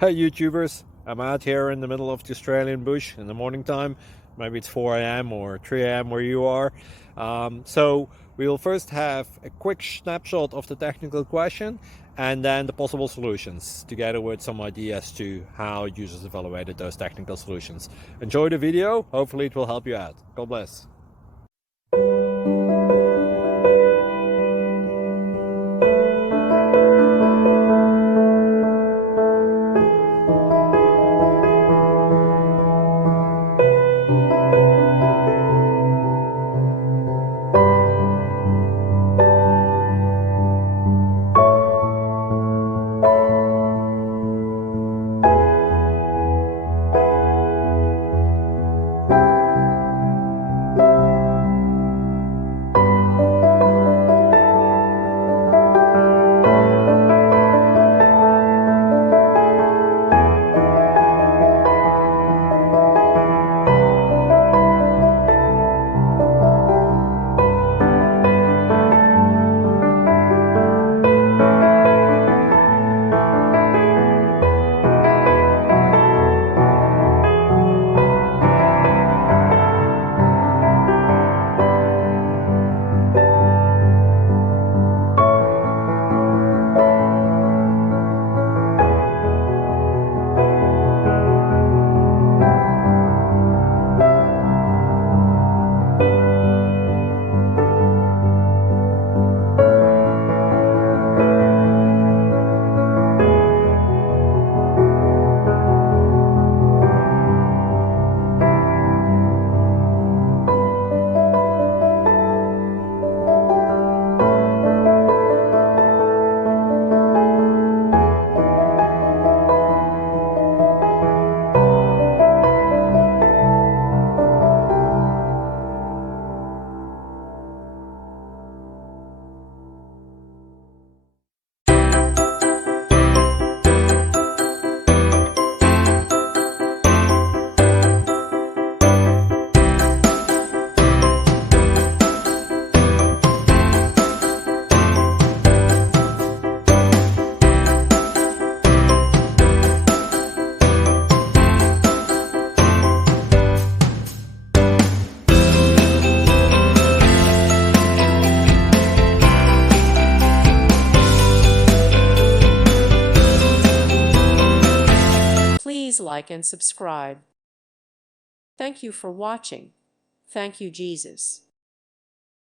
Hey YouTubers, I'm out here in the middle of the Australian bush in the morning time. Maybe it's 4 a.m. or 3 a.m. where you are. So we'll first have a quick snapshot of the technical question and then the possible solutions, together with some ideas to how users evaluated those technical solutions. Enjoy the video, hopefully it will help you out. God bless. Please like and subscribe. Thank you for watching. Thank you, Jesus.